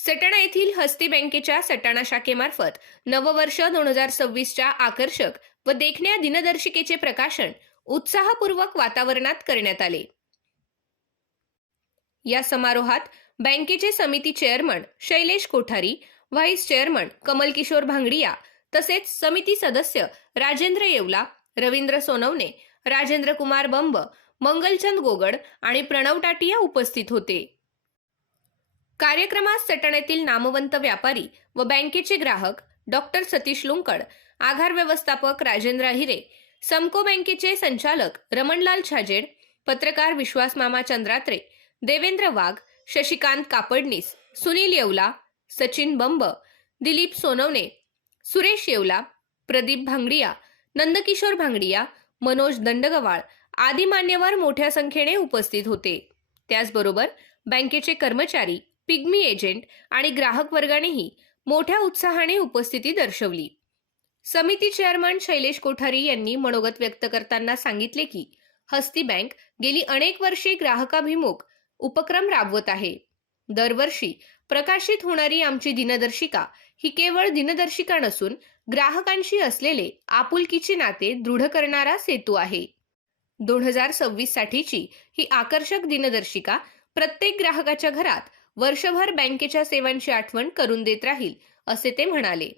सटाणा येथील हस्ती बँकेच्या सटाणा शाखेमार्फत नववर्ष 2026च्या आकर्षक व देखण्या दिनदर्शिकेचे प्रकाशन उत्साहपूर्वक वातावरणात करण्यात आले। या समारोहात बँकेचे समिती chairman Shailesh Kothari, vice chairman Kamalkishore Bhangadia तसेच समिती सदस्य राजेंद्र येवला, रवींद्र सोनवणे, राजेंद्र कुमार बंब, मंगलचंद गोगड आणि प्रणव टाटिया उपस्थित होते। कार्यक्रमात सटाण्यातील नामवंत व्यापारी व बँकेचे ग्राहक डॉक्टर सतीश लुंकड, आधार व्यवस्थापक राजेंद्र अहिरे, समको बँकेचे संचालक रमणलाल छाजेड, पत्रकार विश्वास मामा चंद्रात्रे, देवेंद्र वाघ, शशिकांत कापडनीस, सुनील येवला, सचिन बंब, दिलीप सोनवणे, सुरेश येवला, प्रदीप भांगडिया, नंदकिशोर भांगडिया, मनोज दंडगवाळ आदी मान्यवर मोठ्या संख्येने उपस्थित होते। त्याचबरोबर बँकेचे कर्मचारी, पिग्मी एजंट आणि ग्राहक वर्गानेही मोठ्या उत्साहाने उपस्थिती दर्शवली। समिती चेअरमन शैलेश कोठारी यांनी मनोगत व्यक्त करताना सांगितले की हस्ती बँक गेली अनेक वर्षे ग्राहकाभिमुख उपक्रम राबवत आहे। दरवर्षी प्रकाशित होणारी आमची दिनदर्शिका ही केवळ दिनदर्शिका नसून ग्राहकांशी असलेले आपुलकीचे नाते दृढ करणारा सेतू आहे। 2026 साठीची ही आकर्षक दिनदर्शिका प्रत्येक ग्राहकाच्या घरात वर्षभर बँकेच्या सेवांची आठवण करून देत राहील, असे ते म्हणाले।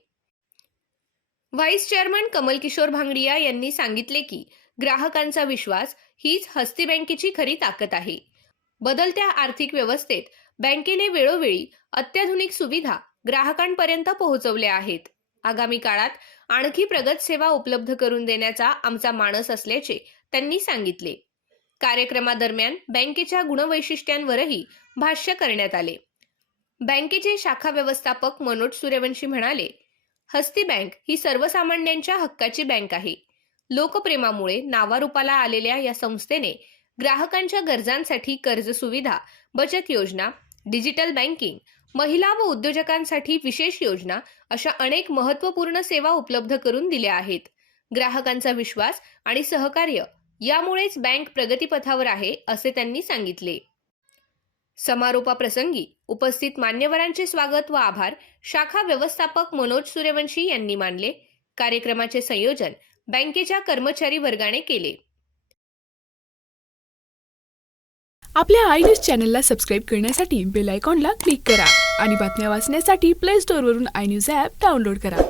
व्हाईस चेअरमन कमलकिशोर भांगडिया यांनी सांगितले की ग्राहकांचा विश्वास हीच हस्ती बँकेची खरी ताकद आहे। बदलत्या आर्थिक व्यवस्थेत बँकेने वेळोवेळी अत्याधुनिक सुविधा ग्राहकांपर्यंत पोहोचवल्या आहेत। आगामी काळात आणखी प्रगत सेवा उपलब्ध करून देण्याचा आमचा मानस असल्याचे त्यांनी सांगितले। कार्यक्रमादरम्यान बँकेच्या गुणवैशिष्ट्यांवरही भाष्य करण्यात आले। बँकेचे शाखा व्यवस्थापक मनोज सूर्यवंशी म्हणाले, हस्ती बँक ही सर्वसामान्यांच्या हक्काची बँक आहे। लोकप्रेमामुळे नावारूपाला आलेल्या या संस्थेने ग्राहकांच्या गरजांसाठी कर्ज सुविधा, बचत योजना, डिजिटल बँकिंग, महिला व उद्योजकांसाठी विशेष योजना अशा अनेक महत्त्वपूर्ण सेवा उपलब्ध करून दिल्या आहेत। ग्राहकांचा विश्वास आणि सहकार्य यामुळेच बँक प्रगतीपथावर आहे, असे त्यांनी सांगितले। समारोपाप्रसंगी उपस्थित मान्यवरांचे स्वागत व आभार शाखा व्यवस्थापक मनोज सूर्यवंशी यांनी मानले। कार्यक्रमाचे संयोजन बँकेच्या कर्मचारी वर्गाने केले। आपल्या आय न्यूज चॅनलला सबस्क्राईब करण्यासाठी बेल आयकॉनला क्लिक करा आणि बातम्या वाचण्यासाठी प्ले स्टोअरवरून आय न्यूज ॲप डाउनलोड करा।